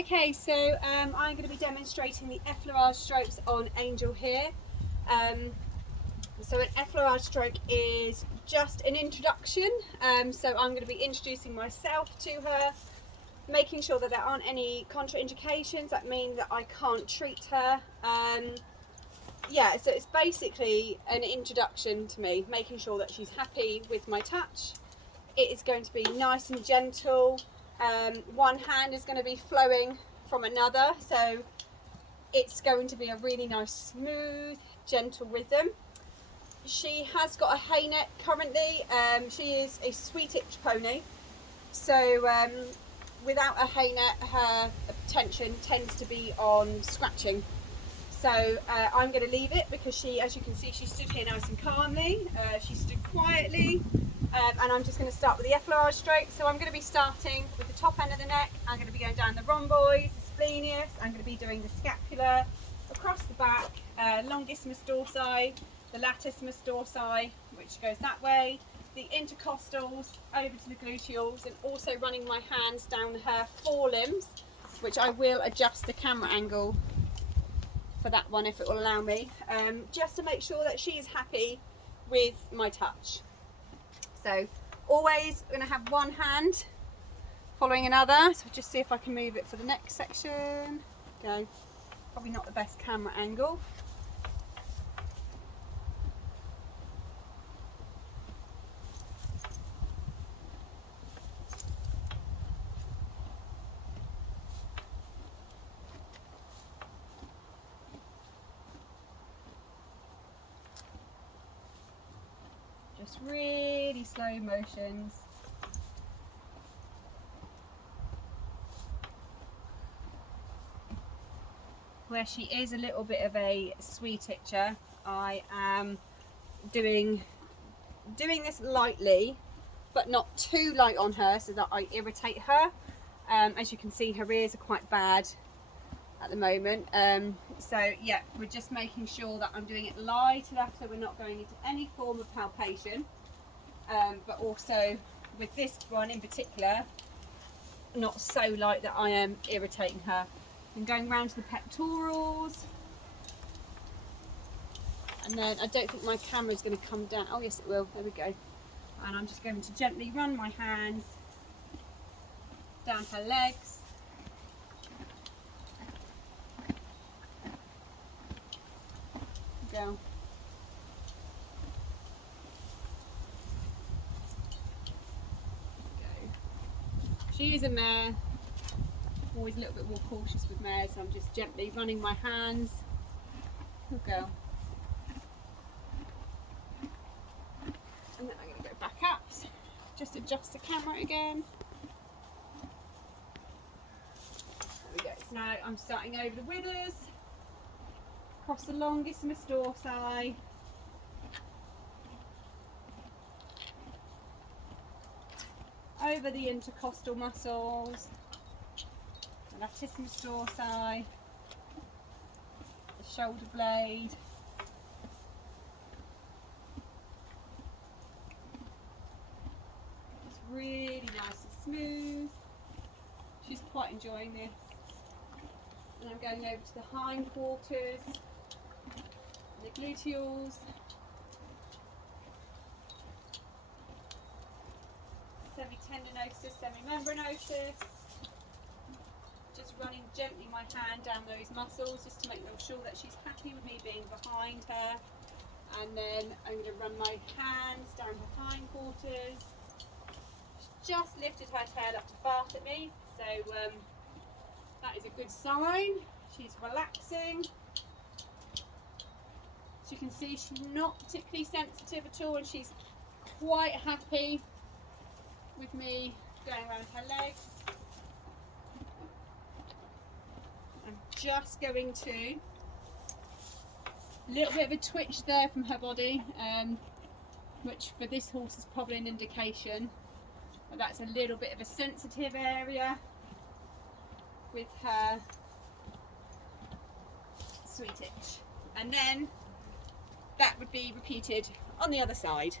Okay, so I'm going to be demonstrating the effleurage strokes on Angel here. So an effleurage stroke is just an introduction. So I'm going to be introducing myself to her, making sure that there aren't any contraindications that mean that I can't treat her. Yeah, so it's basically an introduction to me, making sure that she's happy with my touch. It is going to be nice and gentle. One hand is going to be flowing from another, so it's going to be a really nice, smooth, gentle rhythm. She has got a hay neck currently. She is a sweet itch pony, so without a hay neck, her attention tends to be on scratching. So I'm going to leave it because she, as you can see, she stood here nice and calmly. She stood quietly. And I'm just going to start with the effleurage stroke. So I'm going to be starting with the top end of the neck. I'm going to be going down the rhomboids, the splenius. I'm going to be doing the scapula, across the back, longissimus dorsi, the latissimus dorsi, which goes that way, the intercostals over to the gluteals, and also running my hands down her forelimbs, which I will adjust the camera angle for that one if it will allow me, just to make sure that she is happy with my touch. So always going to have one hand following another. So just see if I can move it for the next section. Go. Probably not the best camera angle. Just really slow motions. Where she is a little bit of a sweet itcher, I am doing this lightly, but not too light on her so that I irritate her. As you can see, her ears are quite bad at the moment. So yeah, we're just making sure that I'm doing it light enough so we're not going into any form of palpation. But also with this one in particular, not so light that I am irritating her. I'm going round to the pectorals, and then I don't think my camera is going to come down. Oh yes, it will. There we go. And I'm just going to gently run my hands down her legs. Go. She is a mare. Always a little bit more cautious with mares, so I'm just gently running my hands. Good girl. And then I'm going to go back up. So just adjust the camera again. There we go. So now I'm starting over the withers, across the longissimus dorsi, over the intercostal muscles, the latissimus dorsi, the shoulder blade, it's really nice and smooth. She's quite enjoying this. And I'm going over to the hindquarters, the gluteals, semi-tendinosus, semi-membranosus. Just running gently my hand down those muscles just to make sure that she's happy with me being behind her. And then I'm going to run my hands down her hindquarters. She's just lifted her tail up to bark at me, so that is a good sign. She's relaxing. As you can see, she's not particularly sensitive at all, and she's quite happy with me going around her legs. I'm just going to, a little bit of a twitch there from her body, which for this horse is probably an indication that that's a little bit of a sensitive area with her sweet itch. And then that would be repeated on the other side.